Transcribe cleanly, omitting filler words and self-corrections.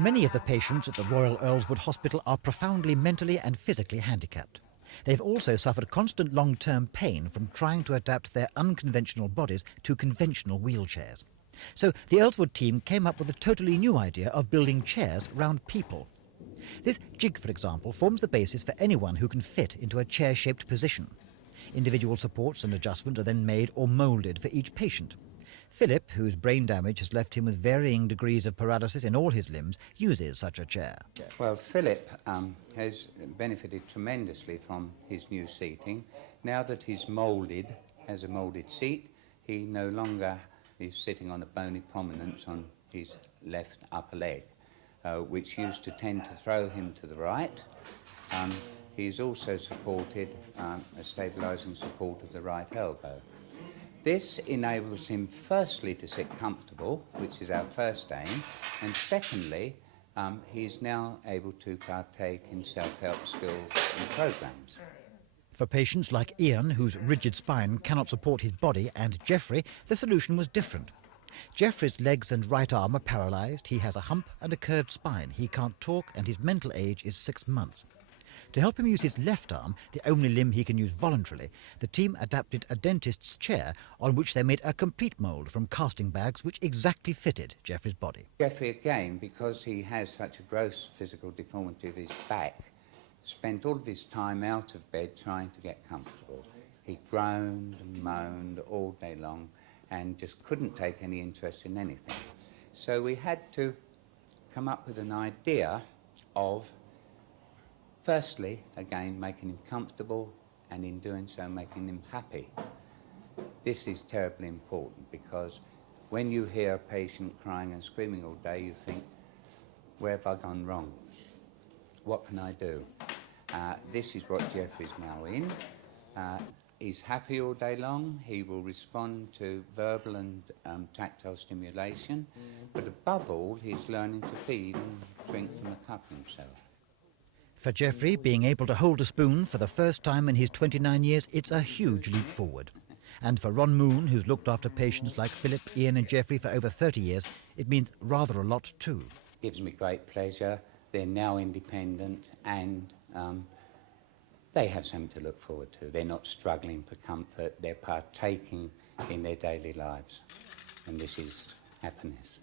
Many of the patients at the Royal Earlswood Hospital are profoundly mentally and physically handicapped. They've also suffered constant long-term pain from trying to adapt their unconventional bodies to conventional wheelchairs. So the Earlswood team came up with a totally new idea of building chairs round people. This jig, for example, forms the basis for anyone who can fit into a chair-shaped position. Individual supports and adjustment are then made or moulded for each patient. Philip, whose brain damage has left him with varying degrees of paralysis in all his limbs, uses such a chair. Well, Philip has benefited tremendously from his new seating. Now that he's moulded, has a moulded seat, he no longer is sitting on a bony prominence on his left upper leg, which used to tend to throw him to the right. He's also supported a stabilising support of the right elbow. This enables him firstly to sit comfortable, which is our first aim, and secondly, he's now able to partake in self-help skills and programs. For patients like Ian, whose rigid spine cannot support his body, and Geoffrey, the solution was different. Geoffrey's legs and right arm are paralysed, he has a hump and a curved spine, he can't talk, and his mental age is 6 months. To help him use his left arm, the only limb he can use voluntarily, the team adapted a dentist's chair on which they made a complete mould from casting bags which exactly fitted Geoffrey's body. Geoffrey, again, because he has such a gross physical deformity of his back, spent all of his time out of bed trying to get comfortable. He groaned and moaned all day long and just couldn't take any interest in anything. So we had to come up with an idea of, firstly, again, making him comfortable, and in doing so, making him happy. This is terribly important because when you hear a patient crying and screaming all day, you think, where have I gone wrong? What can I do? This is what Geoffrey's now in. He's happy all day long. He will respond to verbal and tactile stimulation, but above all, he's learning to feed and drink from a cup himself. For Geoffrey, being able to hold a spoon for the first time in his 29 years, it's a huge leap forward. And for Ron Moon, who's looked after patients like Philip, Ian and Geoffrey for over 30 years, it means rather a lot too. Gives me great pleasure. They're now independent and they have something to look forward to. They're not struggling for comfort, they're partaking in their daily lives. And this is happiness.